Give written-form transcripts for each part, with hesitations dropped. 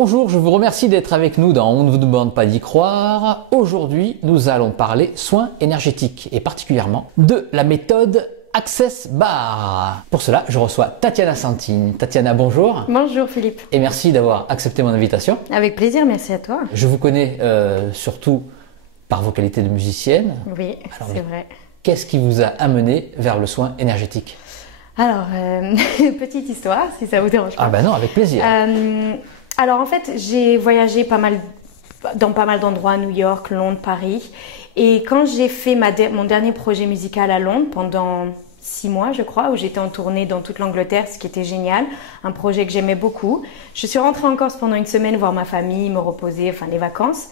Bonjour, je vous remercie d'être avec nous dans On ne vous demande pas d'y croire. Aujourd'hui, nous allons parler soins énergétiques et particulièrement de la méthode Access Bar. Pour cela, je reçois Tatiana Santine. Tatiana, bonjour. Bonjour Philippe. Et merci d'avoir accepté mon invitation. Avec plaisir, merci à toi. Je vous connais surtout par vos qualités de musicienne. Oui, c'est vrai. Qu'est-ce qui vous a amené vers le soin énergétique? Alors, petite histoire, si ça vous dérange pas. Ah ben non, avec plaisir. Alors en fait, j'ai voyagé dans pas mal d'endroits, New York, Londres, Paris. Et quand j'ai fait mon dernier projet musical à Londres pendant 6 mois, je crois, où j'étais en tournée dans toute l'Angleterre, ce qui était génial, un projet que j'aimais beaucoup. Je suis rentrée en Corse pendant une semaine voir ma famille, me reposer, enfin les vacances.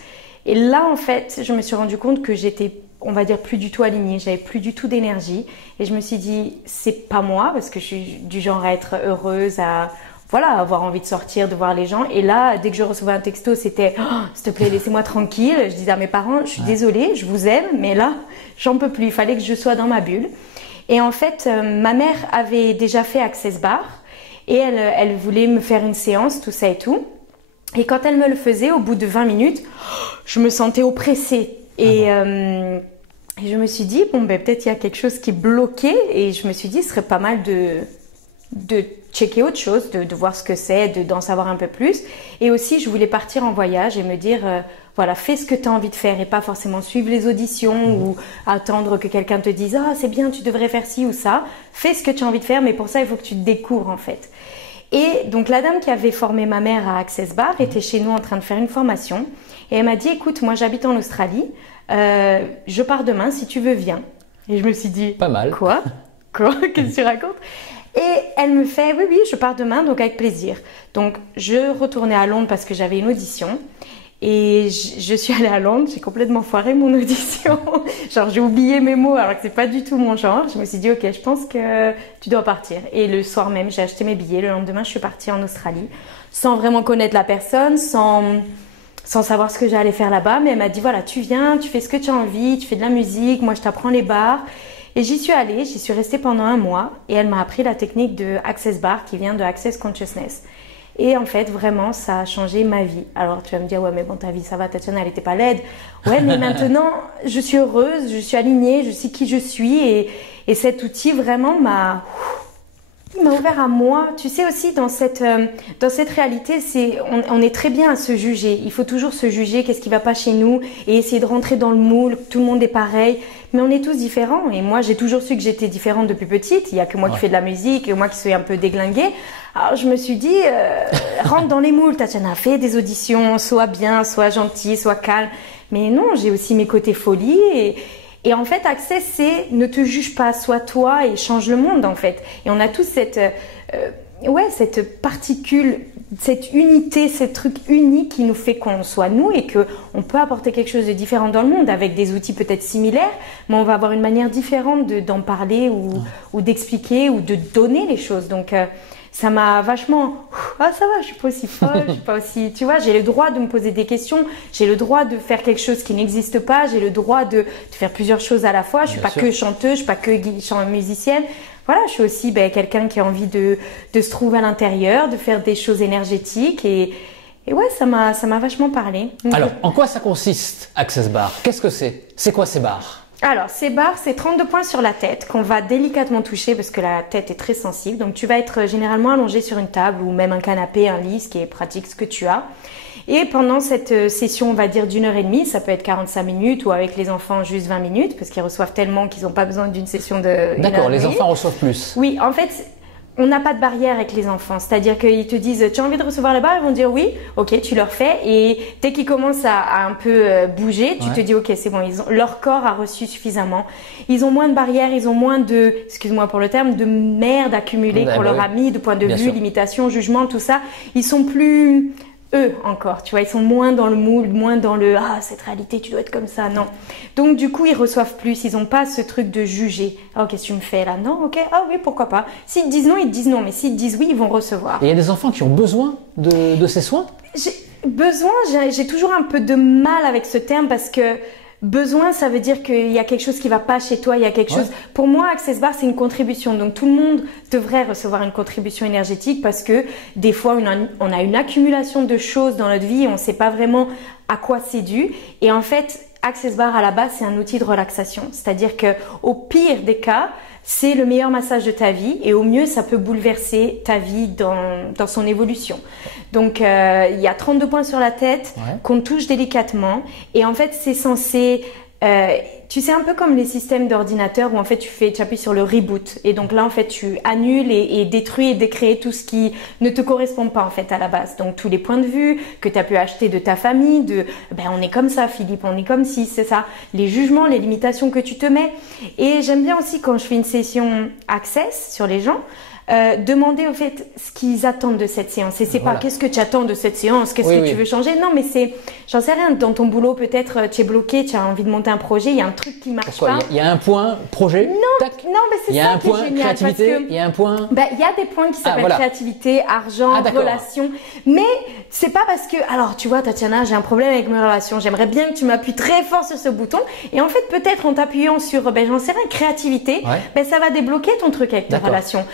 Et là, en fait, je me suis rendu compte que j'étais, on va dire, plus du tout alignée, j'avais plus du tout d'énergie. Et je me suis dit, c'est pas moi, parce que je suis du genre à être heureuse, à avoir envie de sortir, de voir les gens. Et là, dès que je recevais un texto, c'était oh, s'il te plaît, laissez-moi tranquille. Je disais à mes parents, je suis désolée, je vous aime, mais là, j'en peux plus. Il fallait que je sois dans ma bulle. Et en fait, ma mère avait déjà fait Access Bar et elle voulait me faire une séance, tout ça et tout. Et quand elle me le faisait, au bout de 20 minutes, je me sentais oppressée. Et je me suis dit, bon, ben, peut-être il y a quelque chose qui bloquait. Et je me suis dit, ce serait pas mal de checker autre chose, de voir ce que c'est, d'en savoir un peu plus. Et aussi, je voulais partir en voyage et me dire, voilà, fais ce que tu as envie de faire et pas forcément suivre les auditions ou attendre que quelqu'un te dise, ah, c'est bien, tu devrais faire ci ou ça. Fais ce que tu as envie de faire, mais pour ça, il faut que tu te découvres en fait. Et donc, la dame qui avait formé ma mère à Access Bar était chez nous en train de faire une formation. Et elle m'a dit, écoute, moi j'habite en Australie, je pars demain, si tu veux, viens. Et je me suis dit, pas mal. Quoi? Qu'est-ce que tu racontes? Et elle me fait, oui, oui, je pars demain, donc avec plaisir. Donc, je retournais à Londres parce que j'avais une audition. Et je suis allée à Londres, j'ai complètement foiré mon audition. Genre, j'ai oublié mes mots alors que c'est pas du tout mon genre. Je me suis dit, ok, je pense que tu dois partir. Et le soir même, j'ai acheté mes billets. Le lendemain, je suis partie en Australie sans vraiment connaître la personne, sans savoir ce que j'allais faire là-bas. Mais elle m'a dit, voilà, tu viens, tu fais ce que tu as envie, tu fais de la musique, moi je t'apprends les bars. Et j'y suis allée, j'y suis restée pendant 1 mois et elle m'a appris la technique de Access Bar qui vient de Access Consciousness. Et en fait, vraiment, ça a changé ma vie. Alors, tu vas me dire, ouais, mais bon, ta vie, ça va, Tatiana, elle n'était pas laide. Ouais, mais maintenant, je suis heureuse, je suis alignée, je sais qui je suis. Et cet outil, vraiment, m'a ouvert à moi. Tu sais aussi, dans cette réalité, on est très bien à se juger. Il faut toujours se juger, qu'est-ce qui ne va pas chez nous et essayer de rentrer dans le moule. Tout le monde est pareil. Mais on est tous différents. Et moi, j'ai toujours su que j'étais différente depuis petite. Il n'y a que moi qui fais de la musique et moi qui suis un peu déglinguée. Alors, je me suis dit, rentre dans les moules, Tatiana, fais des auditions, sois bien, sois gentille, sois calme. Mais non, j'ai aussi mes côtés folie et en fait, Access, c'est ne te juge pas, sois toi et change le monde en fait. Et on a tous cette particule, cette unité, ce truc unique qui nous fait qu'on soit nous et qu'on peut apporter quelque chose de différent dans le monde avec des outils peut-être similaires, mais on va avoir une manière différente d'en parler ou d'expliquer ou de donner les choses. Donc, ça m'a vachement... Ah, ça va, je suis pas aussi folle, je suis pas aussi... Tu vois, j'ai le droit de me poser des questions, j'ai le droit de faire quelque chose qui n'existe pas, j'ai le droit de faire plusieurs choses à la fois. Je suis pas que chanteuse, je suis pas que musicienne. Voilà, je suis aussi quelqu'un qui a envie de se trouver à l'intérieur, de faire des choses énergétiques et ouais, ça m'a vachement parlé. Alors, en quoi ça consiste, Access Bar? Qu'est-ce que c'est? C'est quoi ces bars? Alors, ces bars, c'est 32 points sur la tête qu'on va délicatement toucher parce que la tête est très sensible. Donc, tu vas être généralement allongé sur une table ou même un canapé, un lit, ce qui est pratique, ce que tu as. Et pendant cette session, on va dire d'1h30, ça peut être 45 minutes ou avec les enfants juste 20 minutes parce qu'ils reçoivent tellement qu'ils n'ont pas besoin d'une session de... D'accord, les enfants reçoivent plus. Oui, en fait... On n'a pas de barrière avec les enfants, c'est-à-dire qu'ils te disent tu as envie de recevoir le bar, ils vont dire oui, ok, tu leur fais et dès qu'ils commencent à un peu bouger, tu te dis ok, c'est bon, leur corps a reçu suffisamment. Ils ont moins de barrières, ils ont moins de, excuse-moi pour le terme, de merde accumulée qu'on leur a mis, de point de vue, limitation, jugement, tout ça. Ils sont plus eux encore, tu vois, ils sont moins dans le moule, moins dans le ah cette réalité tu dois être comme ça, non. Donc du coup ils reçoivent plus, ils n'ont pas ce truc de juger. Oh qu'est-ce que tu me fais là? Non, ok, ah oui pourquoi pas. S'ils te disent non, ils te disent non, mais s'ils te disent oui, ils vont recevoir. Et il y a des enfants qui ont besoin de ces soins? J'ai toujours un peu de mal avec ce terme parce que besoin, ça veut dire qu'il y a quelque chose qui va pas chez toi, il y a quelque chose. Pour moi, Access Bar, c'est une contribution. Donc tout le monde devrait recevoir une contribution énergétique parce que des fois, on a une accumulation de choses dans notre vie et on ne sait pas vraiment à quoi c'est dû. Et en fait, Access Bar à la base, c'est un outil de relaxation. C'est-à-dire que au pire des cas, c'est le meilleur massage de ta vie et au mieux, ça peut bouleverser ta vie dans son évolution. Donc, il y a 32 points sur la tête qu'on touche délicatement et en fait, c'est censé... tu sais, un peu comme les systèmes d'ordinateur où en fait tu appuies sur le reboot et donc là en fait tu annules et détruis et décrées tout ce qui ne te correspond pas en fait à la base. Donc tous les points de vue que tu as pu acheter de ta famille, on est comme ça Philippe, on est comme si, c'est ça, les jugements, les limitations que tu te mets. Et j'aime bien aussi quand je fais une session Access sur les gens, demander au fait ce qu'ils attendent de cette séance. Et c'est pas qu'est-ce que tu attends de cette séance, qu'est-ce que tu veux changer. Non, mais c'est, j'en sais rien, dans ton boulot peut-être tu es bloqué, tu as envie de monter un projet, il y a un truc qui marche pas. Il y a un point projet. Non, mais c'est ça. Il y a un point créativité, il y a un point. Il y a des points qui s'appellent créativité, argent, relations. Mais c'est pas parce que, alors tu vois Tatiana, j'ai un problème avec mes relations, j'aimerais bien que tu m'appuies très fort sur ce bouton. Et en fait peut-être en t'appuyant sur, j'en sais rien, créativité, ça va débloquer ton truc avec tes relations.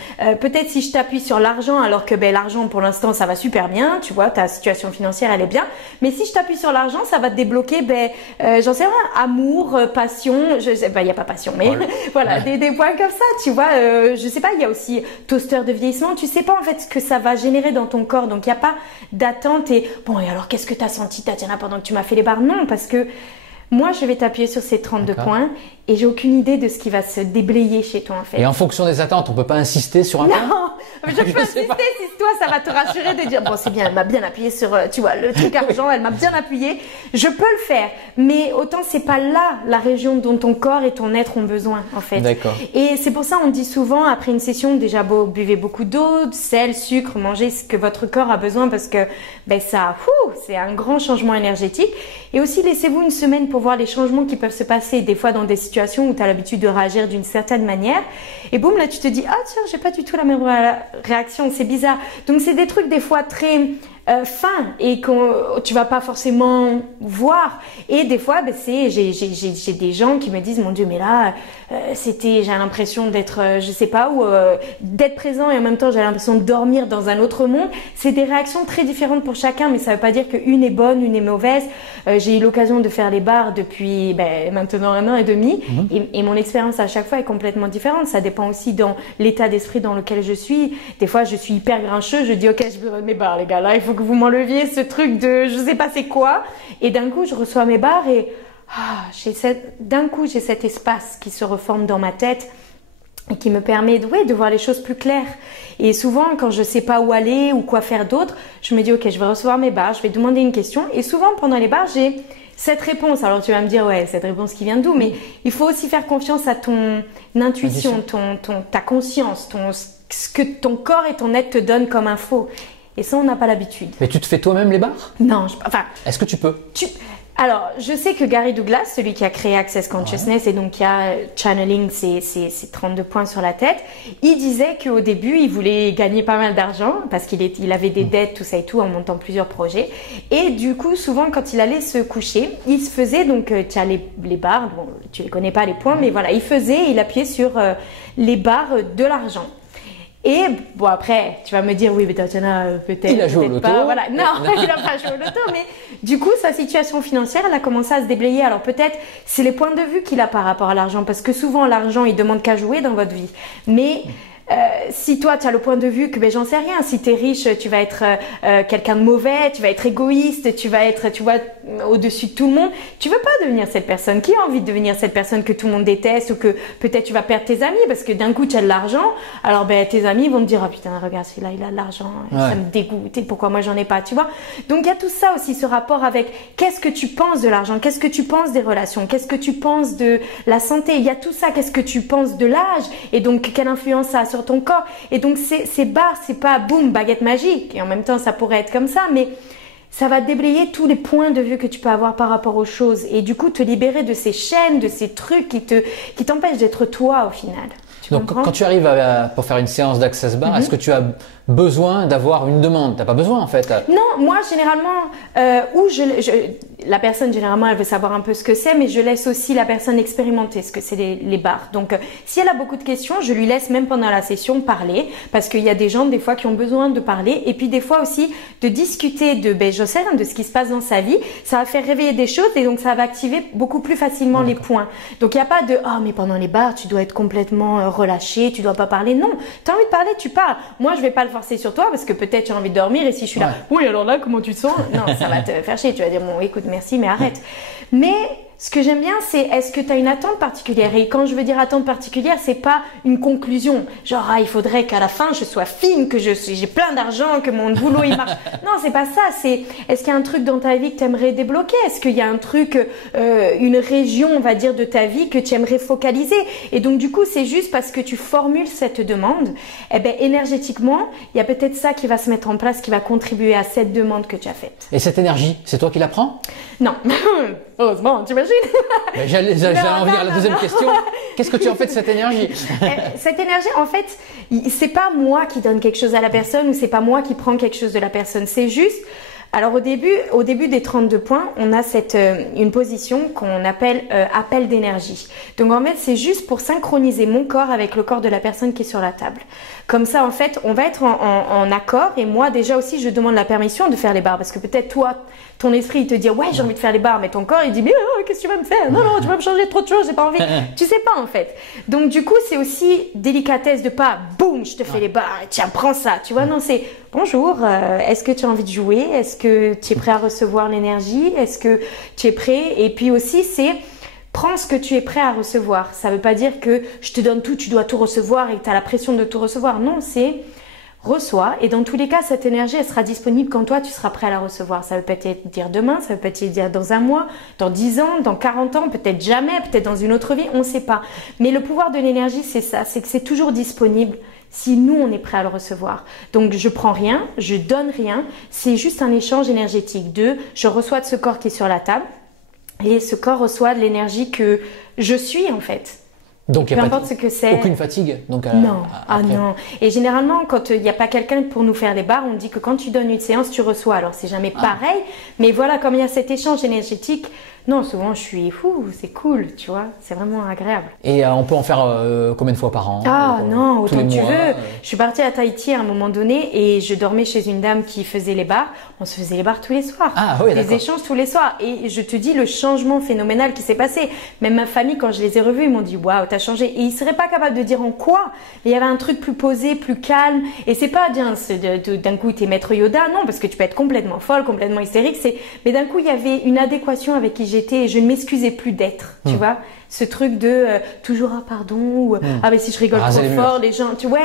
Peut-être si je t'appuie sur l'argent, alors que l'argent pour l'instant ça va super bien, tu vois, ta situation financière elle est bien. Mais si je t'appuie sur l'argent, ça va te débloquer, j'en sais rien, amour, passion, il y a pas passion, mais voilà, des points comme ça, tu vois. Je sais pas, il y a aussi toaster de vieillissement. Tu sais pas en fait ce que ça va générer dans ton corps, donc il y a pas d'attente. Et bon, et alors qu'est-ce que tu as senti, Tatiana, pendant que tu m'as fait les barres? Non, parce que moi, je vais t'appuyer sur ces 32 points et j'ai aucune idée de ce qui va se déblayer chez toi en fait. Et en fonction des attentes, on peut pas insister sur un point? Non, je peux insister si toi ça va te rassurer de dire bon c'est bien, elle m'a bien appuyé sur, tu vois, le truc argent, elle m'a bien appuyé. Je peux le faire, mais autant c'est pas là la région dont ton corps et ton être ont besoin en fait. D'accord. Et c'est pour ça on dit souvent après une session déjà buvez beaucoup d'eau, de sel, sucre, mangez ce que votre corps a besoin parce que ça, c'est un grand changement énergétique. Et aussi laissez-vous une semaine pour voir les changements qui peuvent se passer des fois dans des situations où tu as l'habitude de réagir d'une certaine manière et boum là tu te dis ah tiens j'ai pas du tout la même réaction, c'est bizarre. Donc c'est des trucs des fois très fins et que tu vas pas forcément voir. Et des fois j'ai des gens qui me disent mon Dieu mais là j'ai l'impression d'être je sais pas où d'être présent et en même temps j'ai l'impression de dormir dans un autre monde. C'est des réactions très différentes pour chacun, mais ça veut pas dire qu'une est bonne, une est mauvaise. J'ai eu l'occasion de faire les bars depuis maintenant 1 an et demi et mon expérience à chaque fois est complètement différente. Ça dépend aussi dans l'état d'esprit dans lequel je suis. Des fois je suis hyper grincheux, je dis ok je veux mes bars les gars, là il faut que vous m'enleviez ce truc de je sais pas c'est quoi, et d'un coup je reçois mes bars et d'un coup j'ai cet espace qui se reforme dans ma tête et qui me permet de voir les choses plus claires. Et souvent quand je sais pas où aller ou quoi faire d'autre, je me dis ok je vais recevoir mes bars, je vais demander une question et souvent pendant les bars j'ai cette réponse. Alors tu vas me dire ouais cette réponse qui vient d'où, mais il faut aussi faire confiance à ton intuition, ta conscience, ce que ton corps et ton être te donnent comme info. Et ça, on n'a pas l'habitude. Mais tu te fais toi-même les bars? Non, est-ce que tu peux? Alors, je sais que Gary Douglas, celui qui a créé Access Consciousness et donc qui a channeling ses 32 points sur la tête, il disait qu'au début, il voulait gagner pas mal d'argent parce qu'il avait des dettes, tout ça et tout, en montant plusieurs projets. Et du coup, souvent, quand il allait se coucher, il se faisait, donc tu as les barres, bon, tu les connais pas les points, mais voilà, il appuyait sur les barres de l'argent. Et bon après, tu vas me dire oui mais Tatiana peut-être il a joué au loto. Pas, voilà. Non, il a pas joué au loto, mais du coup sa situation financière elle a commencé à se déblayer. Alors peut-être c'est les points de vue qu'il a par rapport à l'argent, parce que souvent l'argent il demande qu'à jouer dans votre vie. Mais si toi tu as le point de vue que j'en sais rien, si tu es riche tu vas être quelqu'un de mauvais, tu vas être égoïste, tu vas être tu vois au-dessus de tout le monde, tu veux pas devenir cette personne. Qui a envie de devenir cette personne que tout le monde déteste, ou que peut-être tu vas perdre tes amis parce que d'un coup tu as de l'argent, alors tes amis vont te dire ah putain regarde celui-là il a de l'argent, ça me dégoûte, et pourquoi moi j'en ai pas, tu vois. Donc il y a tout ça aussi, ce rapport avec qu'est-ce que tu penses de l'argent, qu'est-ce que tu penses des relations, qu'est-ce que tu penses de la santé, il y a tout ça, qu'est-ce que tu penses de l'âge et donc quelle influence ça a sur ton corps. Et donc ces barres, c'est pas boum baguette magique, et en même temps ça pourrait être comme ça, mais ça va déblayer tous les points de vue que tu peux avoir par rapport aux choses et du coup te libérer de ces chaînes, de ces trucs qui t'empêchent d'être toi au final. Donc quand tu arrives pour faire une séance d'Access Bar, est-ce que tu as besoin d'avoir une demande? T'as pas besoin en fait. Non, moi généralement la personne, généralement, elle veut savoir un peu ce que c'est, mais je laisse aussi la personne expérimenter ce que c'est les barres. Donc, si elle a beaucoup de questions, je lui laisse même pendant la session parler, parce qu'il y a des gens, des fois, qui ont besoin de parler, et puis des fois aussi de discuter je sais, de ce qui se passe dans sa vie. Ça va faire réveiller des choses, et donc ça va activer beaucoup plus facilement les points. Donc, il n'y a pas de « Ah, mais pendant les barres, tu dois être complètement relâché, tu dois pas parler. » Non, tu as envie de parler, tu parles. Moi, je vais pas le forcer sur toi, parce que peut-être tu as envie de dormir, et si je suis là « Oui, alors là, comment tu te sens ?» Non, ça va te faire chier. Tu vas dire, bon, écoute, merci, mais arrête. Mais ce que j'aime bien, c'est est-ce que tu as une attente particulière? Et quand je veux dire attente particulière, c'est pas une conclusion. Genre, il faudrait qu'à la fin, je sois fine, que j'ai plein d'argent, que mon boulot, il marche. Non, c'est pas ça. C'est, est-ce qu'il y a un truc dans ta vie que tu aimerais débloquer? Est-ce qu'il y a un truc, une région, on va dire, de ta vie que tu aimerais focaliser? Et donc, du coup, c'est juste parce que tu formules cette demande, eh ben, énergétiquement, il y a peut-être ça qui va se mettre en place, qui va contribuer à cette demande que tu as faite. Et cette énergie, c'est toi qui la prends? Non. Heureusement, t'imagines? J'allais en venir à la deuxième question. Qu'est-ce que tu en fais de cette énergie? Cette énergie, en fait, c'est pas moi qui donne quelque chose à la personne ou c'est pas moi qui prends quelque chose de la personne. C'est juste, alors au début des 32 points, on a une position qu'on appelle appel d'énergie. Donc en fait, c'est juste pour synchroniser mon corps avec le corps de la personne qui est sur la table. Comme ça, en fait, on va être en accord et moi déjà aussi, je demande la permission de faire les barres parce que peut-être toi, ton esprit, il te dit ouais, j'ai envie de faire les barres, mais ton corps, il dit mais qu'est-ce que tu vas me faire? Non, tu vas me changer trop de choses, j'ai pas envie. Tu sais pas en fait. Donc du coup, c'est aussi délicatesse de pas boum, je te fais les barres et tiens, prends ça. Tu vois, non, c'est bonjour, est-ce que tu as envie de jouer? Est-ce que tu es prêt à recevoir l'énergie? Est-ce que tu es prêt? Et puis aussi, c'est prends ce que tu es prêt à recevoir. Ça veut pas dire que je te donne tout, tu dois tout recevoir et que tu as la pression de tout recevoir. Non, c'est reçois. Et dans tous les cas, cette énergie, elle sera disponible quand toi, tu seras prêt à la recevoir. Ça veut peut-être dire demain, ça veut peut-être dire dans un mois, dans 10 ans, dans 40 ans, peut-être jamais, peut-être dans une autre vie, on ne sait pas. Mais le pouvoir de l'énergie, c'est ça, c'est que c'est toujours disponible si nous, on est prêt à le recevoir. Donc, je prends rien, je donne rien, c'est juste un échange énergétique de je reçois de ce corps qui est sur la table et ce corps reçoit de l'énergie que je suis en fait. Donc, peu importe ce que c'est. Aucune fatigue. Donc, non, non. Et généralement, quand il n'y a pas quelqu'un pour nous faire des barres, on dit que quand tu donnes une séance, tu reçois. Alors, c'est jamais pareil. Mais voilà, comme il y a cet échange énergétique, non, souvent je suis fou, c'est cool, tu vois, c'est vraiment agréable. Et on peut en faire combien de fois par an? Ah non, autant que tu mois, veux. Je suis partie à Tahiti à un moment donné et je dormais chez une dame qui faisait les barres. On se faisait les barres tous les soirs. Ah oui, des échanges tous les soirs. Et je te dis le changement phénoménal qui s'est passé. Même ma famille, quand je les ai revus, ils m'ont dit waouh, t'as changé. Et ils seraient pas capables de dire en quoi. Mais il y avait un truc plus posé, plus calme. Et c'est pas bien d'un coup t'es maître Yoda, non, parce que tu peux être complètement folle, complètement hystérique. Mais d'un coup il y avait une adéquation avec qui j'étais et je ne m'excusais plus d'être, tu vois. Ce truc de toujours pardon ou ah mais si je rigole trop fort les gens tu vois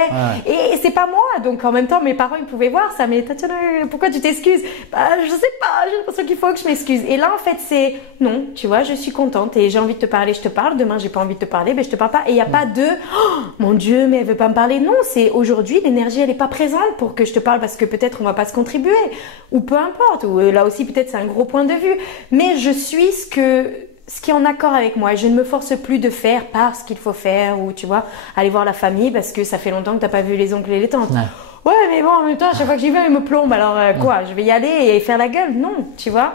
et c'est pas moi donc en même temps mes parents ils pouvaient voir ça mais Tatiana pourquoi tu t'excuses je sais pas j'ai l'impression qu'il faut que je m'excuse et là en fait c'est non tu vois je suis contente et j'ai envie de te parler je te parle demain j'ai pas envie de te parler ben je te parle pas et il y a pas de oh, mon Dieu mais elle veut pas me parler non c'est aujourd'hui l'énergie elle est pas présente pour que je te parle parce que peut-être on va pas se contribuer ou peu importe ou là aussi peut-être c'est un gros point de vue mais je suis ce qui est en accord avec moi. Je ne me force plus de faire parce qu'il faut faire ou tu vois, aller voir la famille parce que ça fait longtemps que t'as pas vu les oncles et les tantes. Ouais, mais bon, en même temps, à chaque fois que j'y vais, ils me plombent. Alors quoi, je vais y aller et faire la gueule? Non, tu vois.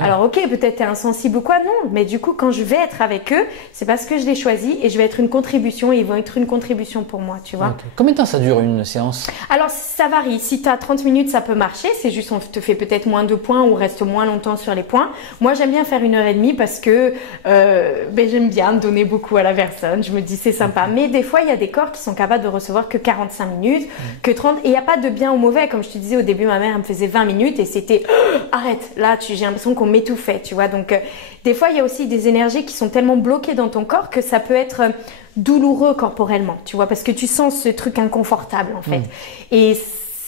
Alors ok, peut-être t'es insensible ou quoi? Non, mais du coup, quand je vais être avec eux, c'est parce que je les choisis et je vais être une contribution et ils vont être une contribution pour moi, tu vois. Combien de temps ça dure une séance? Alors, ça varie. Si t'as 30 minutes, ça peut marcher. C'est juste, on te fait peut-être moins de points ou reste moins longtemps sur les points. Moi, j'aime bien faire 1h30 parce que j'aime bien donner beaucoup à la personne. Je me dis, c'est sympa. Mais des fois, il y a des corps qui sont capables de recevoir que 45 minutes, que 30. Et il n'y a pas de bien ou mauvais. Comme je te disais au début, ma mère elle me faisait 20 minutes et c'était arrête, là j'ai l'impression qu'on m'étouffait, tu vois. Donc des fois il y a aussi des énergies qui sont tellement bloquées dans ton corps que ça peut être douloureux corporellement, tu vois, parce que tu sens ce truc inconfortable en fait. Et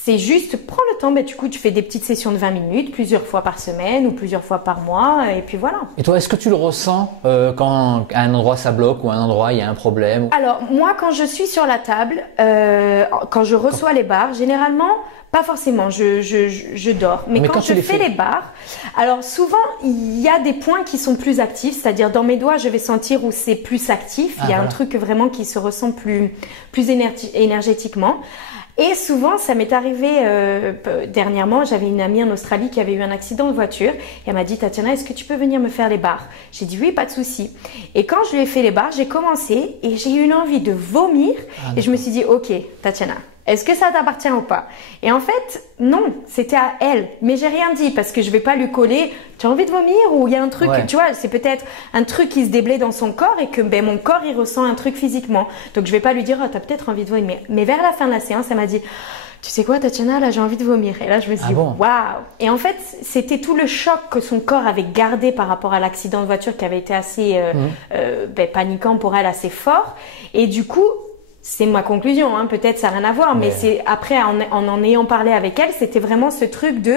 c'est juste, prends le temps, du coup tu fais des petites sessions de 20 minutes, plusieurs fois par semaine ou plusieurs fois par mois et puis voilà. Et toi, est-ce que tu le ressens quand à un endroit ça bloque ou à un endroit il y a un problème? Alors moi quand je suis sur la table, quand je reçois les barres, généralement pas forcément, je dors. Mais quand je fais les barres, alors souvent il y a des points qui sont plus actifs, c'est-à-dire dans mes doigts je vais sentir où c'est plus actif, il y a un truc vraiment qui se ressent plus énergétiquement. Et souvent, ça m'est arrivé dernièrement, j'avais une amie en Australie qui avait eu un accident de voiture. Et elle m'a dit, Tatiana, est-ce que tu peux venir me faire les barres? J'ai dit oui, pas de souci. Et quand je lui ai fait les barres, j'ai commencé et j'ai eu une envie de vomir. Et je me suis dit, ok, Tatiana, est-ce que ça t'appartient ou pas? Et en fait, non, c'était à elle. Mais j'ai rien dit parce que je vais pas lui coller. Tu as envie de vomir ou il y a un truc, tu vois, c'est peut-être un truc qui se déblaye dans son corps et que mon corps, il ressent un truc physiquement. Donc, je vais pas lui dire, oh, tu as peut-être envie de vomir. Mais vers la fin de la séance, elle m'a dit, tu sais quoi, Tatiana, là, j'ai envie de vomir. Et là, je me suis dit, waouh! Et en fait, c'était tout le choc que son corps avait gardé par rapport à l'accident de voiture qui avait été assez paniquant pour elle, assez fort. Et du coup, c'est ma conclusion, hein, peut-être ça n'a rien à voir, mais c'est après en ayant parlé avec elle, c'était vraiment ce truc de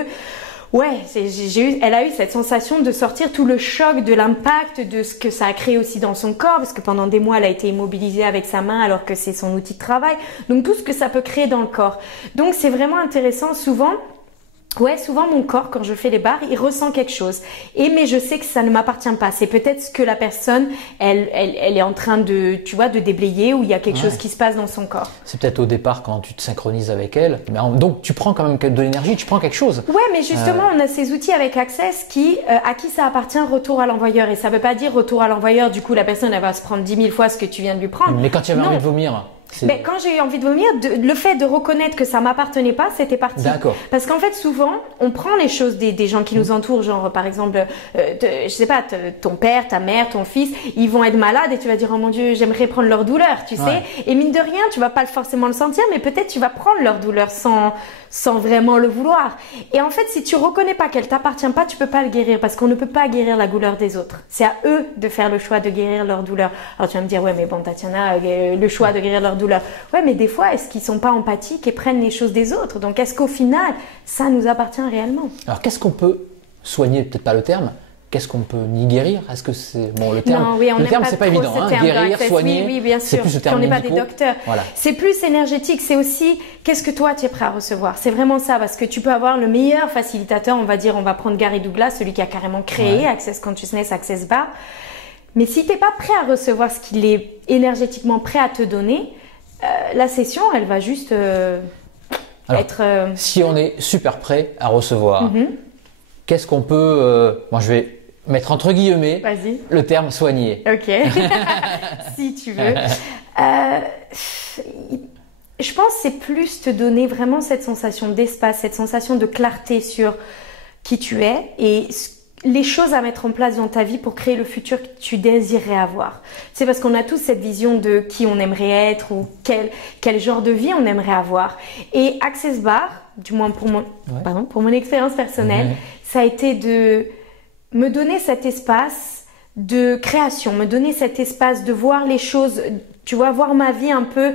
elle a eu cette sensation de sortir tout le choc de l'impact de ce que ça a créé aussi dans son corps, parce que pendant des mois elle a été immobilisée avec sa main alors que c'est son outil de travail, donc tout ce que ça peut créer dans le corps. Donc c'est vraiment intéressant souvent. Ouais, souvent mon corps, quand je fais les barres, il ressent quelque chose. Mais je sais que ça ne m'appartient pas. C'est peut-être ce que la personne, elle est en train de, tu vois, de déblayer, ou il y a quelque chose qui se passe dans son corps. C'est peut-être au départ quand tu te synchronises avec elle. Mais donc tu prends quand même de l'énergie, tu prends quelque chose. Ouais, mais justement, on a ces outils avec Access à qui ça appartient, retour à l'envoyeur. Et ça veut pas dire retour à l'envoyeur, du coup la personne, elle va se prendre 10 000 fois ce que tu viens de lui prendre. Mais quand tu avais envie de vomir. Mais quand j'ai eu envie de vomir, le fait de reconnaître que ça m'appartenait pas, c'était parti. D'accord. Parce qu'en fait, souvent, on prend les choses des gens qui nous entourent, genre par exemple, je sais pas, ton père, ta mère, ton fils, ils vont être malades et tu vas dire, oh mon Dieu, j'aimerais prendre leur douleur, tu sais. Et mine de rien, tu vas pas forcément le sentir, mais peut-être tu vas prendre leur douleur sans vraiment le vouloir. Et en fait, si tu reconnais pas qu'elle t'appartient pas, tu peux pas le guérir, parce qu'on ne peut pas guérir la douleur des autres. C'est à eux de faire le choix de guérir leur douleur. Alors tu vas me dire, ouais, mais bon, Tatiana, le choix de guérir leur douleur. Ouais, mais des fois, est-ce qu'ils sont pas empathiques et prennent les choses des autres? Donc, est-ce qu'au final, ça nous appartient réellement? Alors, qu'est-ce qu'on peut soigner? Peut-être pas le terme. Qu'est-ce qu'on peut ni guérir? Est-ce que c'est bon le terme? Non, oui, le terme c'est pas évident. Hein. Guérir, soigner. Oui, bien sûr. Plus le terme on n'est pas des docteurs. Voilà. C'est plus énergétique. C'est aussi qu'est-ce que toi tu es prêt à recevoir. C'est vraiment ça, parce que tu peux avoir le meilleur facilitateur. On va dire, on va prendre Gary Douglas, celui qui a carrément créé Access Consciousness, Access Bar. Mais si t'es pas prêt à recevoir ce qu'il est énergétiquement prêt à te donner, la session, elle va juste être. Si on est super prêt à recevoir, qu'est-ce qu'on peut. Moi, je vais mettre entre guillemets le terme soigner. Ok. Si tu veux. Je pense que c'est plus te donner vraiment cette sensation d'espace, cette sensation de clarté sur qui tu es et les choses à mettre en place dans ta vie pour créer le futur que tu désirerais avoir. C'est parce qu'on a tous cette vision de qui on aimerait être ou quel genre de vie on aimerait avoir. Et Access Bar, du moins pour mon expérience personnelle, ça a été de me donner cet espace de création, me donner cet espace de voir les choses, tu vois, voir ma vie un peu...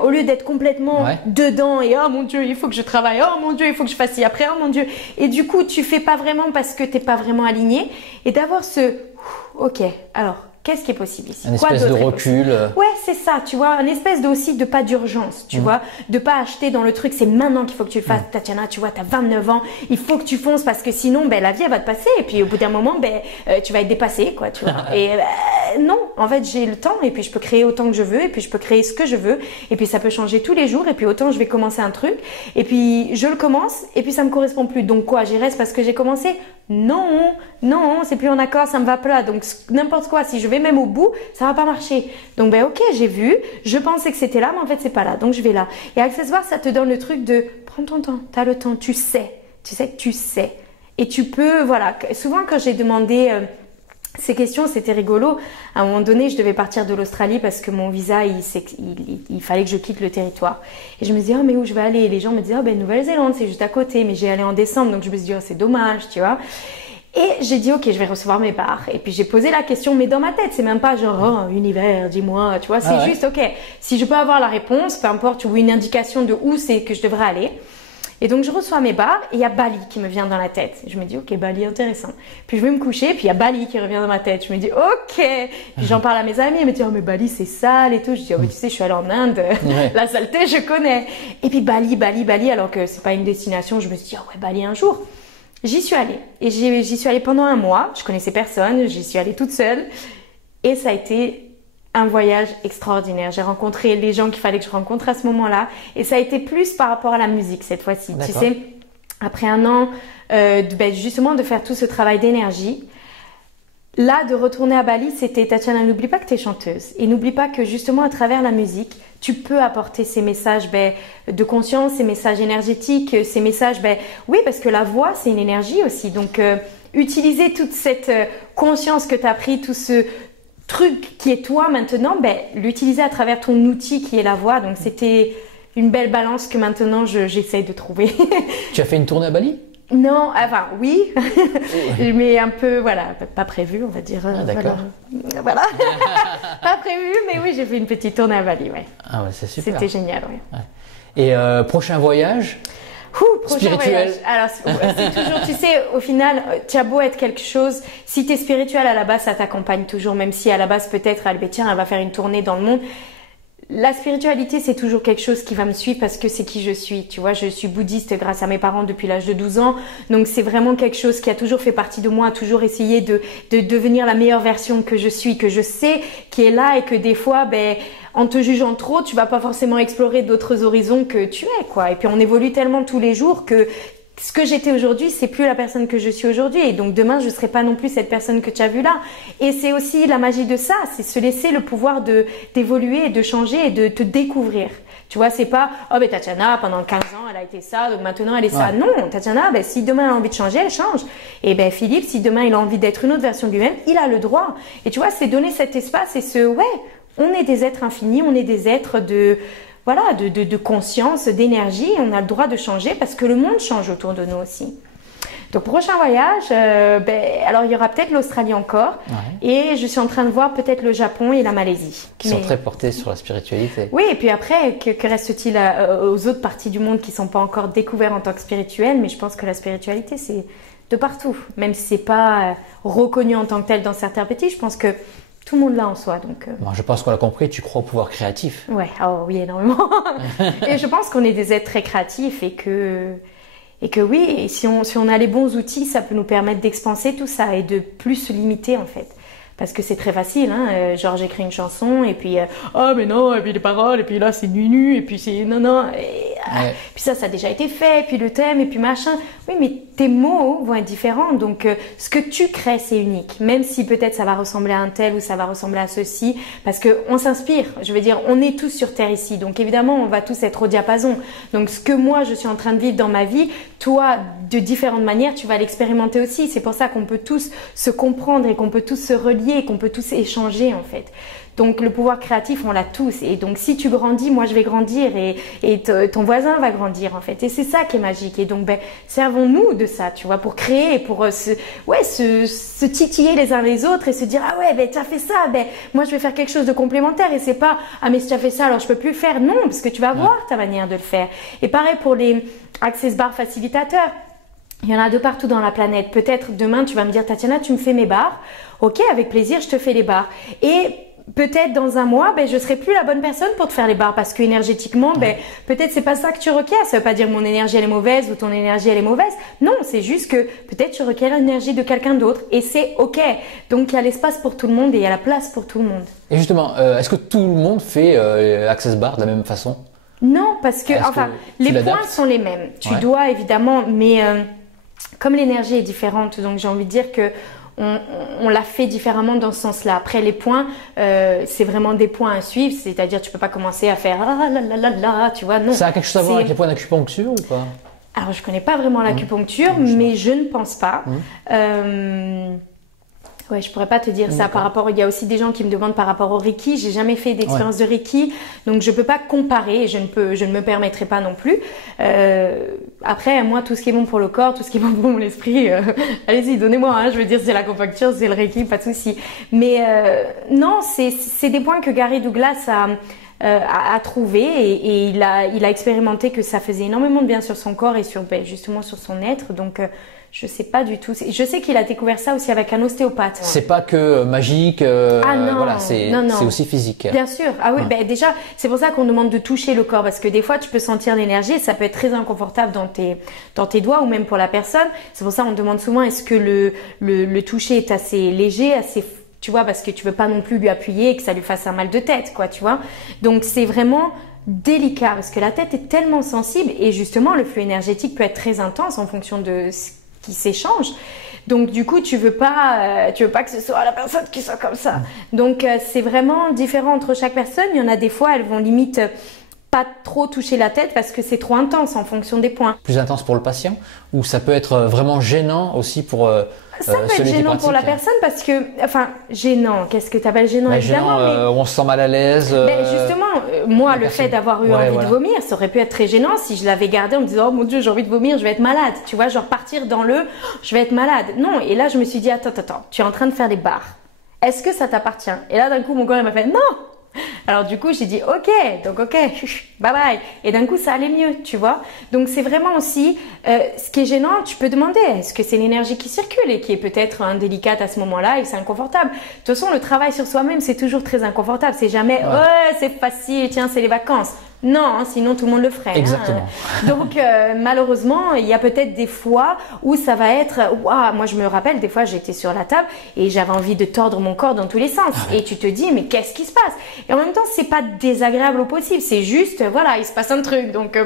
au lieu d'être complètement dedans et oh mon Dieu, il faut que je travaille, oh mon Dieu, il faut que je fasse ci après, oh mon Dieu. Et du coup, tu fais pas vraiment parce que t'es pas vraiment aligné. Et d'avoir ok, alors, qu'est-ce qui est possible ici? Une espèce de recul. Ouais, c'est ça, tu vois, une espèce aussi de pas d'urgence, tu vois, de pas acheter dans le truc, c'est maintenant qu'il faut que tu le fasses. Tatiana, tu vois, t'as 29 ans, il faut que tu fonces parce que sinon, la vie, elle va te passer et puis au bout d'un moment, tu vas être dépassé, quoi, tu vois. Et non, en fait, j'ai le temps et puis je peux créer autant que je veux et puis je peux créer ce que je veux et puis ça peut changer tous les jours et puis autant je vais commencer un truc et puis je le commence et puis ça me correspond plus. Donc quoi, j'y reste parce que j'ai commencé? Non, c'est plus en accord, ça me va pas. Donc n'importe quoi, si je vais même au bout, ça va pas marcher. Donc ok, j'ai vu, je pensais que c'était là, mais en fait c'est pas là, donc je vais là. Et Accessoire, ça te donne le truc de prends ton temps, t'as le temps, tu sais que tu sais. Et tu peux, voilà, souvent quand j'ai demandé ces questions, c'était rigolo. À un moment donné, je devais partir de l'Australie parce que mon visa, il fallait que je quitte le territoire. Et je me disais, oh, mais où je vais aller? Et les gens me disaient, oh, Nouvelle-Zélande, c'est juste à côté. Mais j'ai allé en décembre, donc je me suis dit, oh, c'est dommage, tu vois. Et j'ai dit, ok, je vais recevoir mes barres. Et puis j'ai posé la question, mais dans ma tête, c'est même pas genre, oh, univers, dis-moi, tu vois. C'est juste, ok, si je peux avoir la réponse, peu importe, ou une indication de où c'est que je devrais aller. Et donc, je reçois mes barres et il y a Bali qui me vient dans la tête. Et je me dis, ok, Bali, intéressant. Puis je vais me coucher, puis il y a Bali qui revient dans ma tête. Je me dis, ok. Puis j'en parle à mes amis, ils me disent, oh, mais Bali, c'est sale et tout. Je dis, oh, mais tu sais, je suis allée en Inde. La saleté, je connais. Et puis Bali, alors que c'est pas une destination, je me suis dit, oh, ouais, Bali un jour. J'y suis allée. Et j'y suis allée pendant un mois. Je connaissais personne. J'y suis allée toute seule. Et ça a été un voyage extraordinaire. J'ai rencontré les gens qu'il fallait que je rencontre à ce moment-là. Et ça a été plus par rapport à la musique cette fois-ci. Tu sais, après un an, justement de faire tout ce travail d'énergie, là, de retourner à Bali, c'était Tatiana, n'oublie pas que tu es chanteuse. Et n'oublie pas que justement, à travers la musique, tu peux apporter ces messages de conscience, ces messages énergétiques, ces messages, oui, parce que la voix, c'est une énergie aussi. Donc, utiliser toute cette conscience que tu as pris, tout ce truc qui est toi maintenant, l'utiliser à travers ton outil qui est la voix. Donc, c'était une belle balance que maintenant, j'essaye de trouver. Tu as fait une tournée à Bali? Non, enfin oui, mais un peu, voilà, pas prévu, on va dire. Ah, d'accord. Voilà. Pas prévu, mais oui, j'ai fait une petite tournée à Bali, ouais. Ah ouais, c'est super. C'était génial, ouais. Et prochain voyage? Spirituel. Voyage. Alors, c'est toujours, tu sais, au final, tu as beau être quelque chose, si tu es spirituel à la base, ça t'accompagne toujours, même si à la base, peut-être, elle va faire une tournée dans le monde. La spiritualité, c'est toujours quelque chose qui va me suivre parce que c'est qui je suis. Tu vois, je suis bouddhiste grâce à mes parents depuis l'âge de 12 ans. Donc, c'est vraiment quelque chose qui a toujours fait partie de moi, a toujours essayé de devenir la meilleure version que je suis, que je sais, qui est là et que des fois, en te jugeant trop, tu vas pas forcément explorer d'autres horizons que tu es, quoi. Et puis, on évolue tellement tous les jours que ce que j'étais aujourd'hui, c'est plus la personne que je suis aujourd'hui. Et donc, demain, je serai pas non plus cette personne que tu as vue là. Et c'est aussi la magie de ça. C'est se laisser le pouvoir d'évoluer et de changer et de te découvrir. Tu vois, c'est pas, Tatiana, pendant 15 ans, elle a été ça, donc maintenant elle est ça. Non, Tatiana, si demain elle a envie de changer, elle change. Et Philippe, si demain il a envie d'être une autre version de lui-même, il a le droit. Et tu vois, c'est donner cet espace et on est des êtres infinis, on est des êtres de conscience, d'énergie, on a le droit de changer parce que le monde change autour de nous aussi. Donc, prochain voyage, alors il y aura peut-être l'Australie encore et je suis en train de voir peut-être le Japon et la Malaisie. Qui sont très portés sur la spiritualité. Oui, et puis après, que reste-t-il aux autres parties du monde qui ne sont pas encore découvertes en tant que spirituelles? Mais je pense que la spiritualité, c'est de partout. Même si ce n'est pas reconnu en tant que tel dans certains pays, je pense que tout le monde l'a en soi. Donc, je pense qu'on l'a compris, tu crois au pouvoir créatif. Ouais, oui, énormément. Et je pense qu'on est des êtres très créatifs et que oui, et si on a les bons outils, ça peut nous permettre d'expanser tout ça et de plus se limiter en fait. Parce que c'est très facile, hein. Genre j'écris une chanson et puis mais non, et puis les paroles, et puis là c'est nu, et puis c'est non, puis ça a déjà été fait, et puis le thème, et puis machin. Oui, mais tes mots vont être différents, donc ce que tu crées c'est unique, même si peut-être ça va ressembler à un tel ou ça va ressembler à ceci, parce que on s'inspire. Je veux dire, on est tous sur terre ici, donc évidemment on va tous être au diapason. Donc ce que moi je suis en train de vivre dans ma vie, toi de différentes manières tu vas l'expérimenter aussi. C'est pour ça qu'on peut tous se comprendre et qu'on peut tous se relier et qu'on peut tous échanger en fait. Donc le pouvoir créatif on l'a tous et donc si tu grandis, moi je vais grandir et ton voisin va grandir en fait et c'est ça qui est magique et donc servons-nous de ça, tu vois, pour créer et pour se titiller les uns les autres et se dire tu as fait ça, moi je vais faire quelque chose de complémentaire et c'est pas mais si tu as fait ça alors je peux plus le faire, non, parce que tu vas voir ta manière de le faire. Et pareil pour les Access Bar facilitateurs. Il y en a de partout dans la planète. Peut-être demain, tu vas me dire, Tatiana, tu me fais mes bars. Ok, avec plaisir, je te fais les bars. Et peut-être dans un mois, je serai plus la bonne personne pour te faire les bars parce que énergétiquement, peut-être c'est pas ça que tu requiers. Ça veut pas dire mon énergie elle est mauvaise ou ton énergie elle est mauvaise. Non, c'est juste que peut-être tu requiers l'énergie de quelqu'un d'autre et c'est ok. Donc il y a l'espace pour tout le monde et il y a la place pour tout le monde. Et justement, est-ce que tout le monde fait Access Bar de la même façon? Non, parce que les points sont les mêmes. Tu dois évidemment, mais comme l'énergie est différente, donc j'ai envie de dire que on l'a fait différemment dans ce sens-là. Après les points, c'est vraiment des points à suivre, c'est-à-dire tu peux pas commencer à faire tu vois, non. Ça a quelque chose à voir avec les points d'acupuncture ou pas? Alors je connais pas vraiment l'acupuncture, mais je ne pense pas. Ouais, je pourrais pas te dire ça par rapport. Il y a aussi des gens qui me demandent par rapport au Reiki. J'ai jamais fait d'expérience de Reiki, donc je peux pas comparer. Et je ne me permettrai pas non plus. Après, moi, tout ce qui est bon pour le corps, tout ce qui est bon pour mon esprit, allez-y, donnez-moi. Hein, je veux dire, c'est l'acupuncture, c'est le Reiki, pas de souci. Mais non, c'est des points que Gary Douglas a trouvé et il a expérimenté que ça faisait énormément de bien sur son corps et sur justement sur son être. Donc je sais pas du tout. Je sais qu'il a découvert ça aussi avec un ostéopathe. C'est pas que magique. Non, voilà, c'est aussi physique. Bien sûr. Ah oui, déjà, c'est pour ça qu'on demande de toucher le corps parce que des fois, tu peux sentir l'énergie et ça peut être très inconfortable dans tes doigts ou même pour la personne. C'est pour ça qu'on demande souvent est-ce que le toucher est assez léger, assez tu vois, parce que tu veux pas non plus lui appuyer et que ça lui fasse un mal de tête, quoi, tu vois. Donc c'est vraiment délicat parce que la tête est tellement sensible et justement le flux énergétique peut être très intense en fonction de ce qui s'échange. Donc du coup, tu veux pas que ce soit la personne qui soit comme ça. Donc c'est vraiment différent entre chaque personne. Il y en a des fois, elles vont limite pas trop toucher la tête parce que c'est trop intense en fonction des points. Plus intense pour le patient ou ça peut être vraiment gênant aussi pour ça peut être gênant pour la personne parce que, enfin, gênant, qu'est-ce que tu appelles gênant, évidemment, gênant, on se sent mal à l'aise. Justement, moi, le fait d'avoir eu envie de vomir, ça aurait pu être très gênant si je l'avais gardé en me disant, oh mon Dieu, j'ai envie de vomir, je vais être malade. Tu vois, genre partir dans je vais être malade. Non, et là, je me suis dit, attends, tu es en train de faire des barres. Est-ce que ça t'appartient? Et là, d'un coup, mon corps m'a fait, non! Alors du coup, j'ai dit ok, bye bye. Et d'un coup, ça allait mieux, tu vois. Donc c'est vraiment aussi, ce qui est gênant, tu peux demander, est-ce que c'est l'énergie qui circule et qui est peut-être indélicate à ce moment-là et que c'est inconfortable. De toute façon, le travail sur soi-même, c'est toujours très inconfortable. C'est jamais, ouais, c'est facile, tiens, c'est les vacances. Non, hein, sinon tout le monde le ferait. Exactement. Hein. Donc malheureusement, il y a peut-être des fois où ça va être, waouh, moi je me rappelle des fois j'étais sur la table et j'avais envie de tordre mon corps dans tous les sens. Et tu te dis mais qu'est-ce qui se passe? Et en même temps c'est pas désagréable au possible, c'est juste voilà il se passe un truc. Donc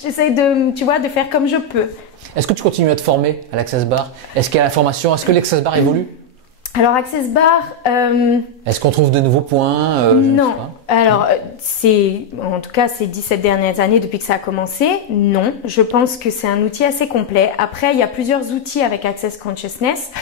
j'essaie de de faire comme je peux. Est-ce que tu continues à te former à l'Access Bar? Est-ce qu'il y a la formation? Est-ce que l'Access Bar évolue? Alors Access Bar. Est-ce qu'on trouve de nouveaux points? Non. Alors en tout cas ces 17 dernières années depuis que ça a commencé, non. Je pense que c'est un outil assez complet. Après il y a plusieurs outils avec Access Consciousness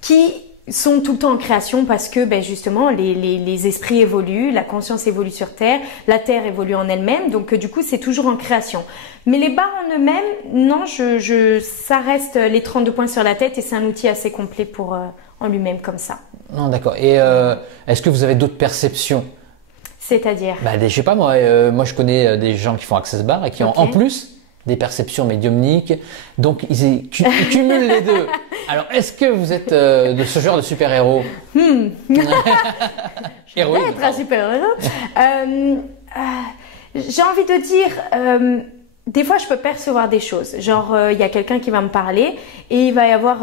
qui sont tout le temps en création parce que justement les esprits évoluent, la conscience évolue sur Terre, la Terre évolue en elle-même, donc du coup c'est toujours en création. Mais les barres en eux-mêmes, non, ça reste les 32 points sur la tête et c'est un outil assez complet pour en lui-même comme ça. Non, d'accord. Et est-ce que vous avez d'autres perceptions? C'est-à-dire? Je sais pas moi. Moi je connais des gens qui font Access Bar et qui ont en plus des perceptions médiumniques. Donc ils cumulent les deux. Alors est-ce que vous êtes de ce genre de super-héros? Héroïne. Être un super-héros. J'ai envie de dire. Des fois, je peux percevoir des choses. Genre, il y a quelqu'un qui va me parler et il va y avoir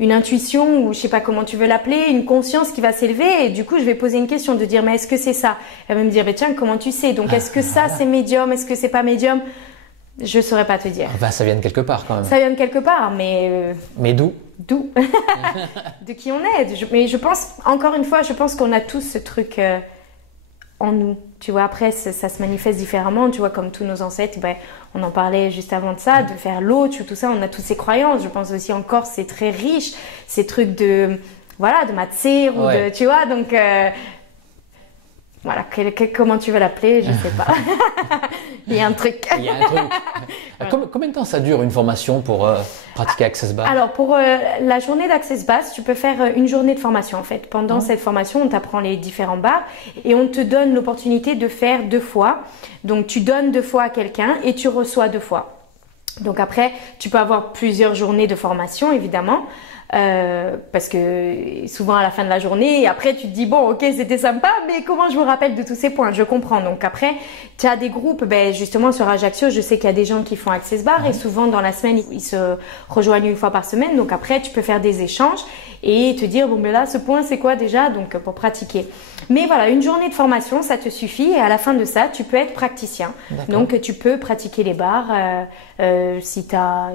une intuition ou je sais pas comment tu veux l'appeler, une conscience qui va s'élever et du coup, je vais poser une question de dire mais est-ce que c'est ça? Elle va me dire tiens, comment tu sais? Donc, est-ce que ça c'est médium? Est-ce que c'est pas médium? Je saurais pas te dire. Enfin, ça vient de quelque part quand même. Ça vient de quelque part, mais. Mais d'où? D'où? De qui on est. Mais je pense, encore une fois, je pense qu'on a tous ce truc en nous. Tu vois, après, ça se manifeste différemment. Tu vois, comme tous nos ancêtres, on en parlait juste avant de ça, de faire l'eau, tout ça, on a toutes ces croyances. Je pense aussi en Corse, c'est très riche, ces trucs de matsir ou de, tu vois, donc voilà, comment tu veux l'appeler, je sais pas. Il y a un truc. Il y a un truc. Voilà. Combien de temps ça dure une formation pour pratiquer Access Bar? Alors pour la journée d'Access Bar, tu peux faire une journée de formation en fait. Pendant cette formation, on t'apprend les différents bars et on te donne l'opportunité de faire 2 fois. Donc tu donnes 2 fois à quelqu'un et tu reçois 2 fois. Donc après, tu peux avoir plusieurs journées de formation évidemment. Parce que souvent à la fin de la journée et après tu te dis bon ok c'était sympa mais comment je me rappelle de tous ces points, je comprends. Donc après tu as des groupes, justement sur Ajaccio je sais qu'il y a des gens qui font Access Bar et souvent dans la semaine ils se rejoignent une fois par semaine, donc après tu peux faire des échanges et te dire bon là ce point c'est quoi déjà, donc pour pratiquer. Mais voilà, une journée de formation ça te suffit et à la fin de ça tu peux être praticien, donc tu peux pratiquer les bars si tu as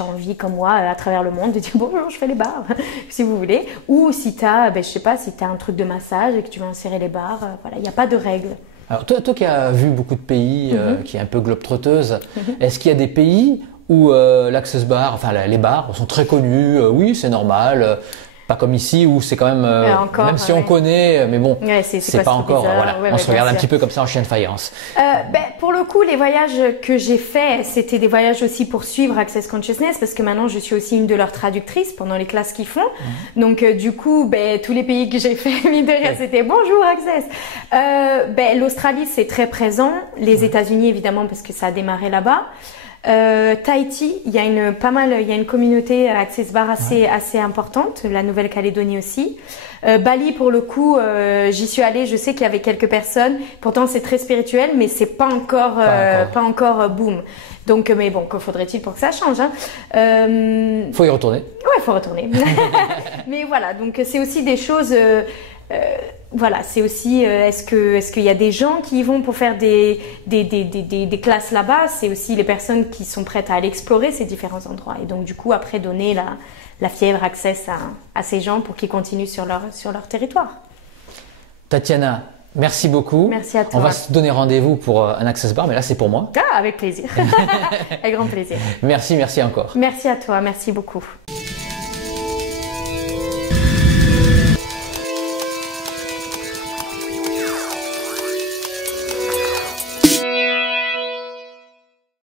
envie comme moi à travers le monde de dire bonjour je fais les barres si vous voulez, ou si tu as je sais pas, si tu as un truc de massage et que tu veux insérer les barres, voilà, il n'y a pas de règles. Alors toi qui as vu beaucoup de pays, qui est un peu globe-trotteuse, est-ce qu'il y a des pays où l'Access Bar, enfin les bars sont très connus, oui c'est normal, pas comme ici où c'est quand même, même si on connaît, mais bon, c'est pas encore, voilà, on se regarde un petit peu comme ça en chien de faïence. Pour le coup, les voyages que j'ai faits, c'était des voyages aussi pour suivre Access Consciousness parce que maintenant je suis aussi une de leurs traductrices pendant les classes qu'ils font. Donc du coup, tous les pays que j'ai fait, mine de rien, c'était bonjour Access. L'Australie c'est très présent, les États-Unis évidemment parce que ça a démarré là-bas. Tahiti, il y a une communauté Access Bar assez importante, la Nouvelle-Calédonie aussi. Bali pour le coup, j'y suis allée, je sais qu'il y avait quelques personnes. Pourtant c'est très spirituel, mais c'est pas encore boom. Donc, mais bon, que faudrait-il pour que ça change, hein? Faut y retourner. Ouais, faut retourner. Mais voilà, donc c'est aussi des choses. Voilà, c'est aussi est-ce qu'il y a des gens qui y vont pour faire des classes là-bas? C'est aussi les personnes qui sont prêtes à aller explorer ces différents endroits. Et donc, du coup, après, donner la fièvre access à ces gens pour qu'ils continuent sur leur territoire. Tatiana, merci beaucoup. Merci à toi. On va se donner rendez-vous pour un Access Bar, mais là, c'est pour moi. Ah, avec plaisir. Avec grand plaisir. Merci encore. Merci à toi, merci beaucoup.